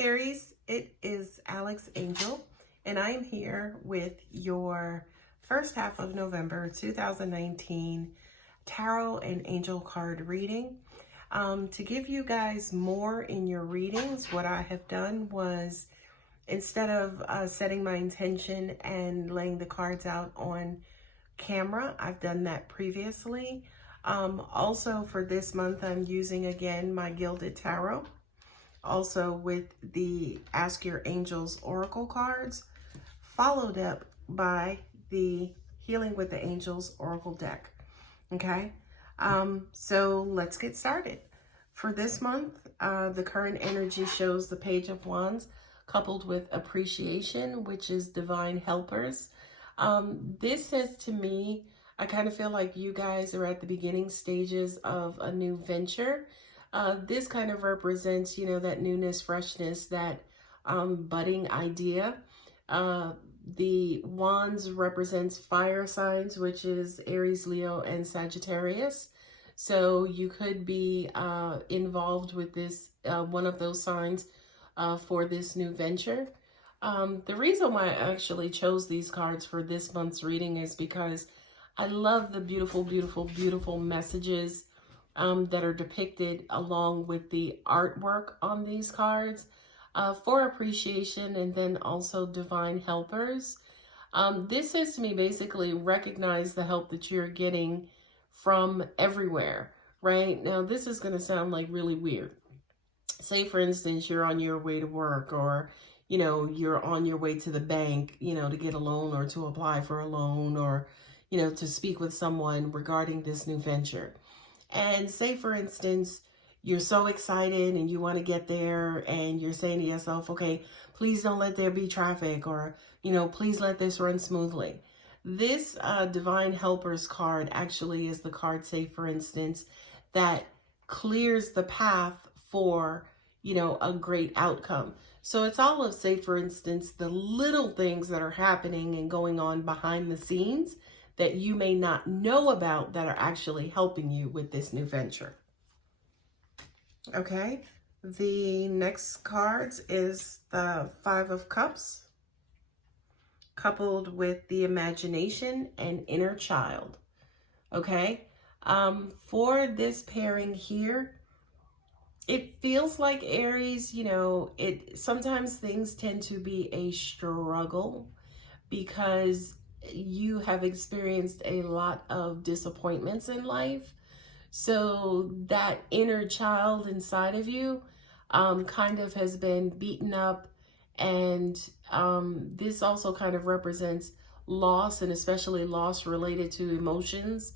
Aries, it is Alex Angel, and I am here with your first half of November 2019 tarot and angel card reading. To give you guys more in your readings, what I have done was, instead of setting my intention and laying the cards out on camera, I've done that previously. Also for this month, I'm using again my Gilded Tarot, also with the Ask Your Angels Oracle cards, followed up by the Healing with the Angels Oracle deck. Okay, so let's get started. For this month, the current energy shows the Page of Wands coupled with Appreciation, which is Divine Helpers. This says to me, I kind of feel like you guys are at the beginning stages of a new venture. This kind of represents, you know, that newness, freshness, that budding idea. The wands represents fire signs, which is Aries, Leo, and Sagittarius. So you could be involved with this, one of those signs for this new venture. The reason why I actually chose these cards for this month's reading is because I love the beautiful, beautiful, beautiful messages that are depicted along with the artwork on these cards for appreciation, and then also divine helpers. This says to me, basically recognize the help that you're getting from everywhere, right? Now, this is going to sound like really weird. Say, for instance, you're on your way to work, or, you know, you're on your way to the bank, you know, to get a loan or to apply for a loan, or, you know, to speak with someone regarding this new venture. And say, for instance, you're so excited and you want to get there and you're saying to yourself, okay, please don't let there be traffic, or, you know, please let this run smoothly. This Divine Helpers card actually is the card, say, for instance, that clears the path for, you know, a great outcome. So it's all of, say, for instance, the little things that are happening and going on behind the scenes that you may not know about that are actually helping you with this new venture. Okay, the next cards is the Five of Cups, coupled with the Imagination and Inner Child. Okay, for this pairing here, it feels like Aries, you know, sometimes things tend to be a struggle because you have experienced a lot of disappointments in life. So that inner child inside of you kind of has been beaten up. And this also kind of represents loss, and especially loss related to emotions.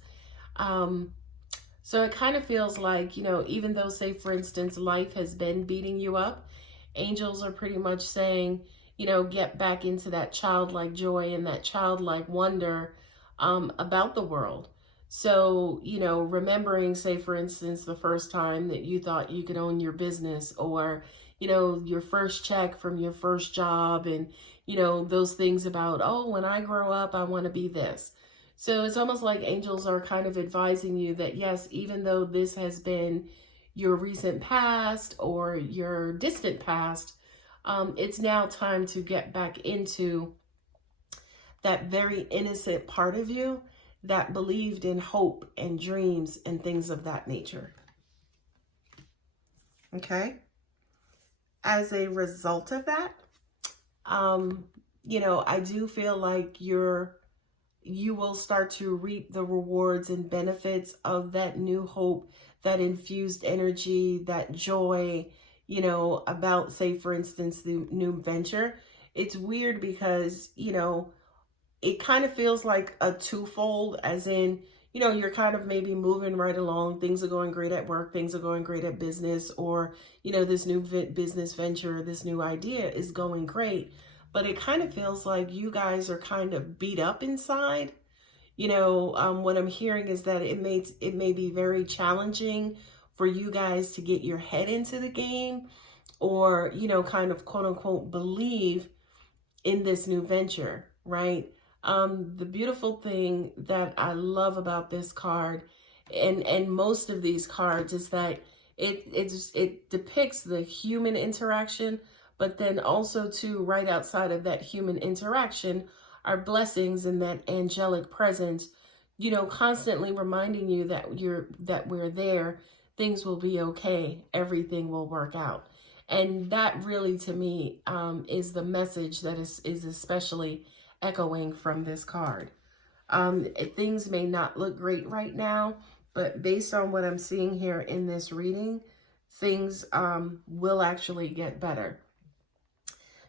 So it kind of feels like, you know, even though, say, for instance, life has been beating you up, angels are pretty much saying, you know, get back into that childlike joy and that childlike wonder about the world. So, you know, remembering, say, for instance, the first time that you thought you could own your business, or, you know, your first check from your first job, and, you know, those things about, oh, when I grow up, I want to be this. So it's almost like angels are kind of advising you that, yes, even though this has been your recent past or your distant past, it's now time to get back into that very innocent part of you that believed in hope and dreams and things of that nature. Okay. As a result of that, you know, I do feel like you will start to reap the rewards and benefits of that new hope, that infused energy, that joy, you know, about, say, for instance, the new venture. It's weird because, you know, it kind of feels like a twofold, as in, you know, you're kind of maybe moving right along. Things are going great at work. Things are going great at business, or, you know, this new business venture, this new idea is going great. But it kind of feels like you guys are kind of beat up inside. You know, what I'm hearing is that it may be very challenging for you guys to get your head into the game, or, you know, kind of quote unquote believe in this new venture, right? The beautiful thing that I love about this card and most of these cards is that it depicts the human interaction, But then also too, right outside of that human interaction are blessings and that angelic presence, you know, constantly reminding you that we're there, things will be okay, everything will work out. And that really to me is the message that is especially echoing from this card. Things may not look great right now, but based on what I'm seeing here in this reading, things will actually get better.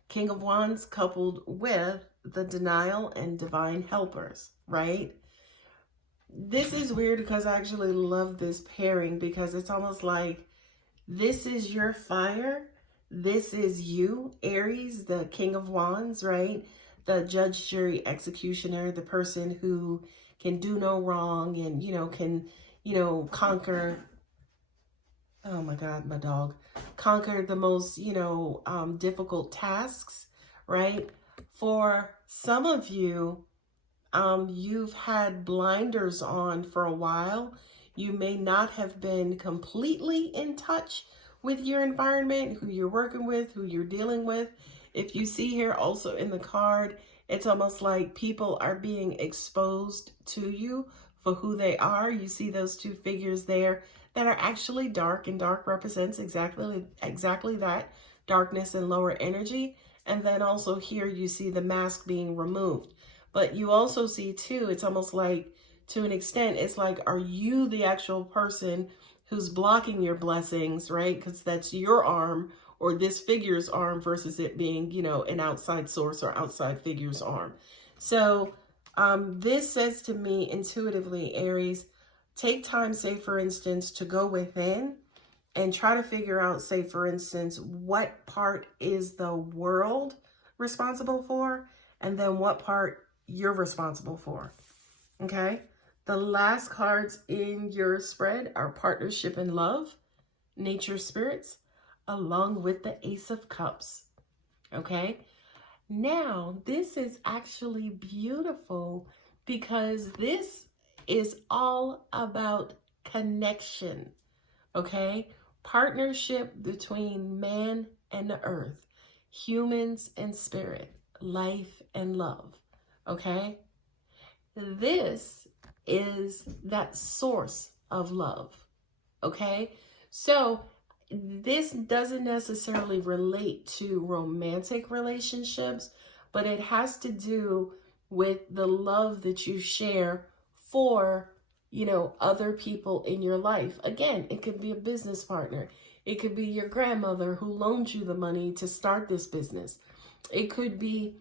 King of Wands coupled with the denial and divine helpers, right? This is weird because I actually love this pairing because it's almost like this is your fire. This is you, Aries, the King of Wands, right? The judge, jury, executioner, the person who can do no wrong and, can, conquer. Oh my God, my dog. Conquer the most, difficult tasks, right? For some of you, you've had blinders on for a while. You may not have been completely in touch with your environment, who you're working with, who you're dealing with. If you see here also in the card, it's almost like people are being exposed to you for who they are. You see those two figures there that are actually dark, and dark represents exactly that, darkness and lower energy. And then also here you see the mask being removed. But you also see too, it's almost like, to an extent, it's like, are you the actual person who's blocking your blessings, right? Because that's your arm or this figure's arm versus it being, an outside source or outside figure's arm. So this says to me intuitively, Aries, take time, say for instance, to go within and try to figure out, say for instance, what part is the world responsible for, and then what part you're responsible for, okay? The last cards in your spread are partnership and love, nature spirits, along with the Ace of Cups, okay? Now, this is actually beautiful because this is all about connection, okay? Partnership between man and the earth, humans and spirit, life and love, okay? This is that source of love, okay? So this doesn't necessarily relate to romantic relationships, but it has to do with the love that you share for, other people in your life. Again, it could be a business partner. It could be your grandmother who loaned you the money to start this business. It could be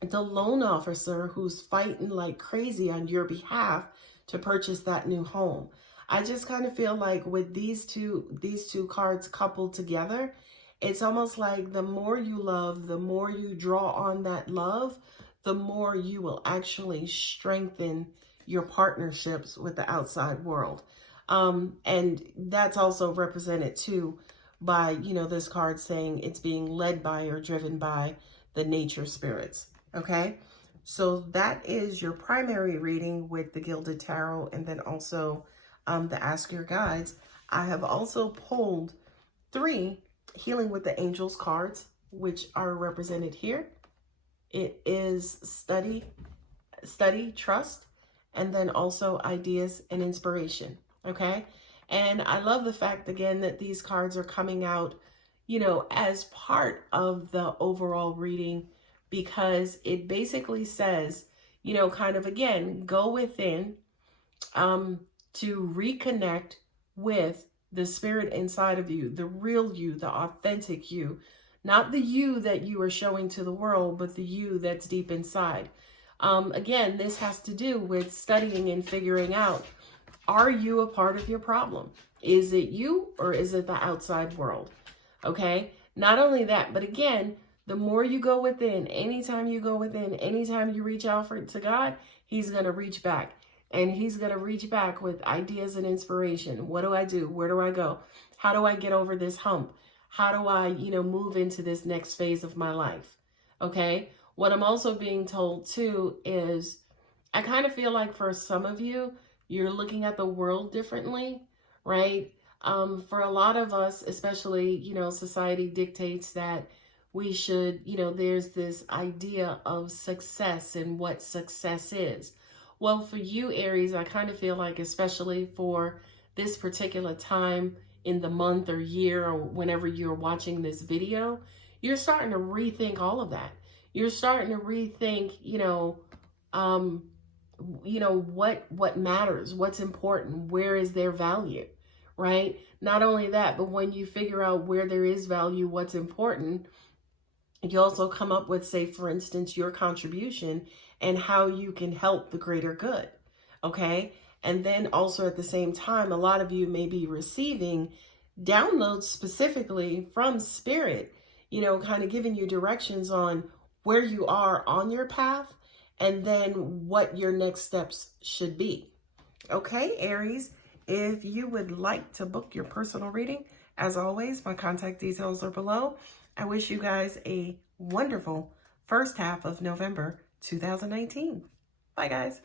the loan officer who's fighting like crazy on your behalf to purchase that new home. I just kind of feel like with these two cards coupled together, it's almost like the more you love, the more you draw on that love, the more you will actually strengthen your partnerships with the outside world. And that's also represented too by, this card saying it's being led by or driven by the nature spirits. Okay, so that is your primary reading with the Gilded Tarot, and then also the Ask Your Guides. I have also pulled 3 Healing with the Angels cards, which are represented here. It is study, trust, and then also ideas and inspiration. Okay, and I love the fact again that these cards are coming out, as part of the overall reading, because it basically says, kind of again, go within to reconnect with the spirit inside of you, the real you, the authentic you, not the you that you are showing to the world, but the you that's deep inside. Again, this has to do with studying and figuring out, are you a part of your problem? Is it you or is it the outside world? Okay, not only that, but again, the more you go within, anytime you go within, anytime you reach out to God, he's going to reach back. And he's going to reach back with ideas and inspiration. What do I do? Where do I go? How do I get over this hump? How do I, move into this next phase of my life? Okay. What I'm also being told too is I kind of feel like for some of you, you're looking at the world differently, right? For a lot of us, especially, society dictates that we should, there's this idea of success and what success is. Well, for you, Aries, I kind of feel like, especially for this particular time in the month or year or whenever you're watching this video, you're starting to rethink all of that. You're starting to rethink, what matters, what's important, where is their value, right? Not only that, but when you figure out where there is value, what's important, you also come up with, say, for instance, your contribution and how you can help the greater good, okay? And then also at the same time, a lot of you may be receiving downloads specifically from Spirit, kind of giving you directions on where you are on your path and then what your next steps should be. Okay, Aries, if you would like to book your personal reading, as always, my contact details are below. I wish you guys a wonderful first half of November 2019. Bye, guys.